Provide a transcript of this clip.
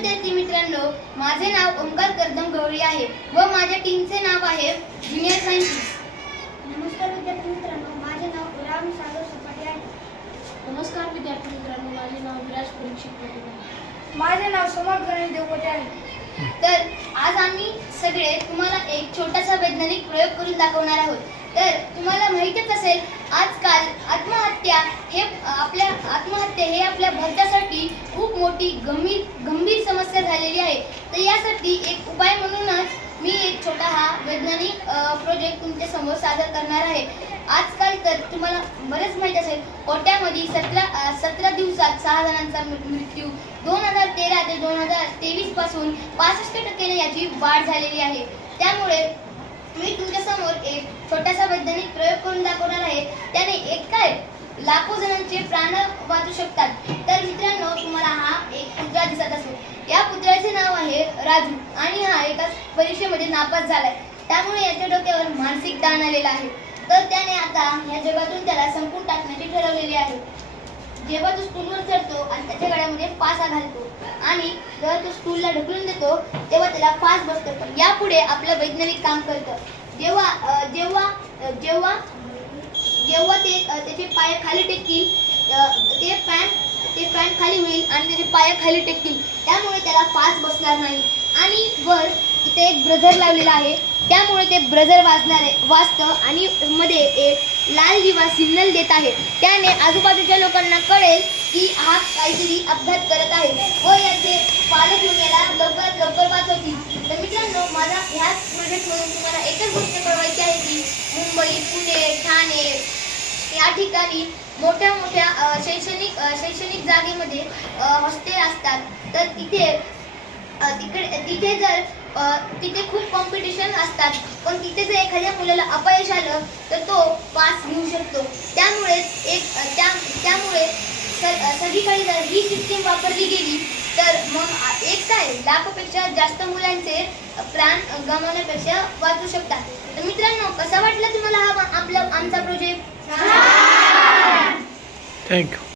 विद्यार्थी मित्रांनो, माझे नाव ओंकार करदम गवळी आहे व माझ्या टीमचे नाव आहे ज्युनियर सायन्टिस्ट. नमस्कार विद्यार्थी मित्रांनो, माझे नाव राम सागर सपाटे आहे. नमस्कार विद्यार्थी मित्रांनो, माझे नाव विराज परीक्षित पाटील आहे. माझे नाव समर्थ गणेश देवकोटे आहे. तर आज आम्ही सगळे तुम्हाला एक छोटासा वैज्ञानिक प्रयोग करून दाखवणार आहोत. तर तुम्हाला माहितीच असेल, आजकाल आत्महत्या हे आपल्या भारतासाठी खूप मोठी गंभीर समस्या झालेली आहे. तर यासाठी एक उपाय म्हणूनच मी एक छोटा हा वैज्ञानिक प्रोजेक्ट तुमच्या समोर सादर करणार आहे. आजकाल तर तुम्हाला बरेच माहीत असेल, कोट्यामध्ये 17 दिवसात 6 जणांचा मृत्यू 2013 ते 2023 पासून 65% याची वाढ झालेली आहे. त्यामुळे मी तुमच्या समोर एक छोटासा वैज्ञानिक प्रयोग करून दाखवणार आहे. त्याने लाखो जणांचे प्राण वाचू शकतात. तर मित्रांनो, तुम्हाला हा एक पुतळा दिसत असेल. या पुतळ्याचे नाव आहे राजू आणि हा एका परीक्षेमध्ये नापास झालाय. त्यामुळे याच्या डोक्यावर मानसिक ताण आलेला आहे. तर त्याने आता या जगातून त्याला संपून टाकण्याचे ठरवलेले आहे. जेव्हा तो स्टूलवर चढतो आणि त्याच्या गळ्यामध्ये फासा घालतो आणि जेव्हा तो स्टूलला ढकलून देतो तेव्हा त्याला फास बसतो. पण यापुढे आपलं वैज्ञानिक काम करतं. जेव्हा ते त्याचे पाय खाली टेकतील, ते फॅन खाली होईल आणि त्याचे पाय खाली टेकतील, त्यामुळे त्याला फास बसणार नाही. आणि वर इथे एक ब्रझर लावलेला आहे, त्यामुळे ते ब्रझर वाजतं आणि मध्ये एक लाल दिवा सिग्नल देत आहे. त्याने आजूबाजूच्या लोकांना कळेल की हा काहीतरी अपघात करत आहे व याचे पालक येऊन याला लवकरात लवकर वाचवतील. तर मित्रांनो, माझा ह्याच प्रोजेक्टमधून तुम्हाला एकच गोष्ट कळवायची आहे की मुंबई, पुणे, ठाणे या ठिकाणी मोठ्या शैक्षणिक जागेमध्ये हॉस्टेल असतात. तर तिथे खूप कॉम्पिटिशन असतात. पण तिथे जर एखाद्या मुलाला अपयश आलं तर तो पास घेऊ शकतो. त्यामुळे सगळीकडे जर ही सिस्टीम वापरली गेली तर मग लाखोपेक्षा जास्त मुलांचे प्राण गमावण्यापेक्षा वाचू शकतात. तर मित्रांनो, कसा वाटला तुम्हाला हा आमचा प्रोजेक्ट? थँक्यू.